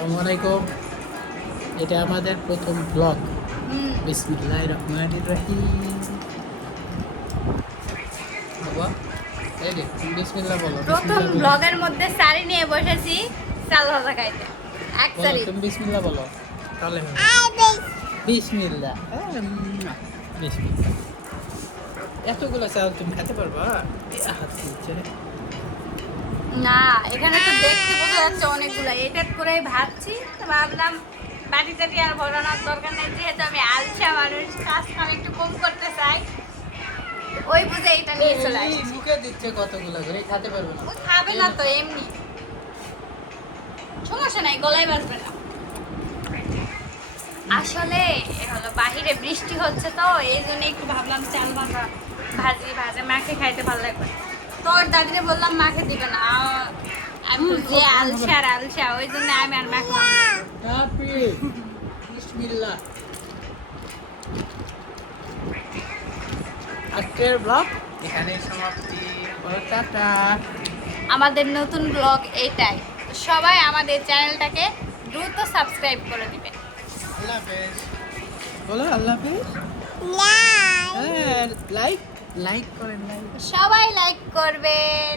আসসালামু আলাইকুম। এটা আমাদের প্রথম ব্লগ। বিসমিল্লাহির রহমানির রহিম। বাবা এই যে বিসমিল্লাহ বলো। প্রথম ব্লগের মধ্যে শাড়ি নিয়ে বসেছি চাল ভাজা খাইতে। এক বলো, শাড়ি তুমি বিসমিল্লাহ বলো তাহলে হবে। বিসমিল্লাহ। বিসমিল্লাহ। এতগুলো চাল তুমি খেতে পারবা? এই হাত দিচ্ছে রে। না, এখানে তো দেখতে বোঝা যাচ্ছে অনেকগুলো। এটা করেই ভাবছি, তো ভাবলাম বাটি টাটি আর ভরানোর দরকার নেই, যেহেতু আমি আলসা মানুষ, কাজ কাম একটু কম করতে চাই, ওই বুঝে এটা নিয়ে চলে এই আসছি। মুখে দিচ্ছে কতগুলো করে খেতে পারবে না। ও খাবে না তো, এমনি সমস্যা নাই, গলায় বাজবে না। আসলে হলো বাহিরে বৃষ্টি হচ্ছে, তো এই জন্য একটু ভাবলাম চাল ভাজা ভাজা মাকে খাইতে ভালো লাগবে। তো ওর দাদিরে বললাম মাকে দিবে না, আমি বলছি যে আলসা, ওই জন্য আমি আর মাকে হ্যাপি বিসমিল্লাহ। আজকের ব্লগ এখানেই সমাপ্তি। বলো টাটা। আমাদের নতুন ব্লগ এইটাই। তো সবাই আমাদের চ্যানেলটাকে দ্রুত সাবস্ক্রাইব করে দিবেন। আল্লাহ হাফেজ। বলো আল্লাহ হাফেজ। হ্যাঁ, লাইক করেন লাইক। সবাই লাইক করবেন।